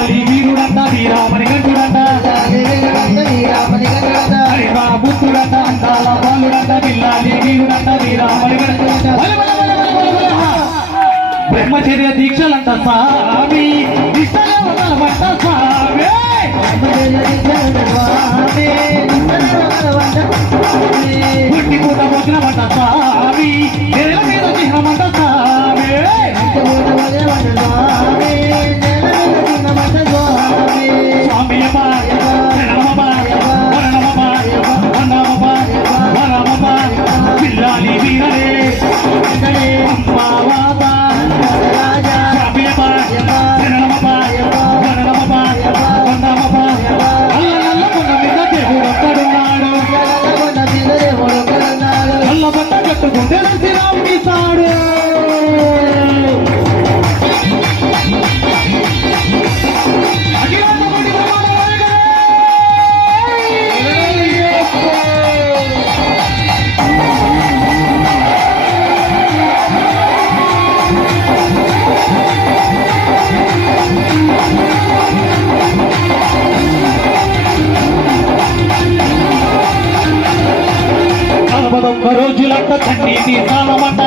బిల్లాలి వీరుడంట వీరామణి గంటుడంట బుద్ధుడంట అందాల బాలుడంట బిల్లాలి వీరుడంట వీరామణి గంటుడంట బ్రహ్మచర్య దీక్షలంట స్వామి నిష్టలేవట స్వామి పుట్టి పూట భోజనమంట స్వామి నేల మీద చిహ్నమంట స్వామి పిల్లాలి వీరరే కట్టుకుంటే రాముడి సాడు ఒక్క రోజులంతా కన్నీటి స్నానమంట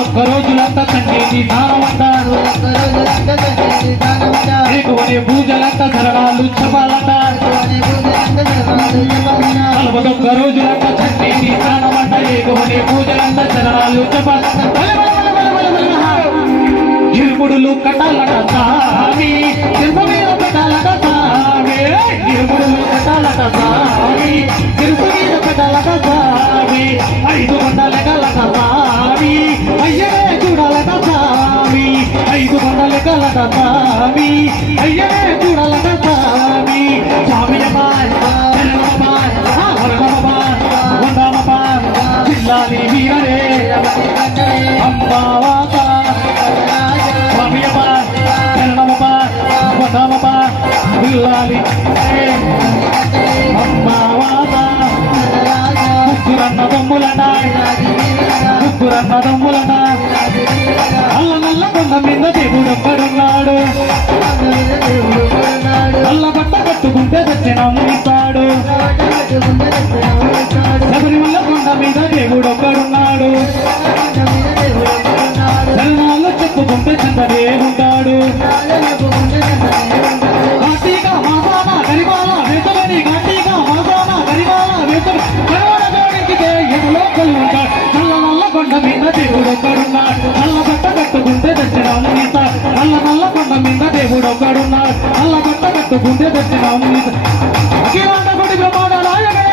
ఒక్క రోజులంతా కన్నీటి స్నానమంట ఏకువనే పూజలంతా శరణాలు చెప్పాలంట ఒక్క రోజులంతా కన్నీటి స్నానమంట ఏకువనే పూజలంతా శరణాలు చెప్పాలంట ఇరుముడులు కట్టాలట స్వామి తెలుపు మీద పెట్టాలట స్వామి ఇరుముడులు కట్టాలట స్వామి తెలుపు మీద పెట్టాలట స్వామి 5 కొండల కలట స్వామి అయ్యనే చూడాలట స్వామి 5 కొండల కలట స్వామి అయ్యనే చూడాలట స్వామి స్వామి జిల్లాని వీరరే అంబావాత పిల్లాలి ముగ్గురన్న దమ్ములట అల్ల నల్ల కొండ మీద దేవుడు ఒక్కడున్నాడు అల్ల బట్ట కట్టుకుంటే దర్శనం ఇస్తాడు శబరిమల కొండ మీద దేవుడు ఒక్కడున్నాడు శరణాలు చెప్పుకుంటే చందనే ఉంటాడు కొండ మీద దేవుడు ఒక్కడున్నాడు నల్ల బట్ట కట్టుకుంటే దర్శనం ఇస్తాడు నల్ల కొండ మీద దేవుడు ఒక్కడున్నాడు నల్ల బట్ట కట్టుకుంటే దర్శనం ఇస్తాడు గుడి బ్రహ్మాండ నాయకుడే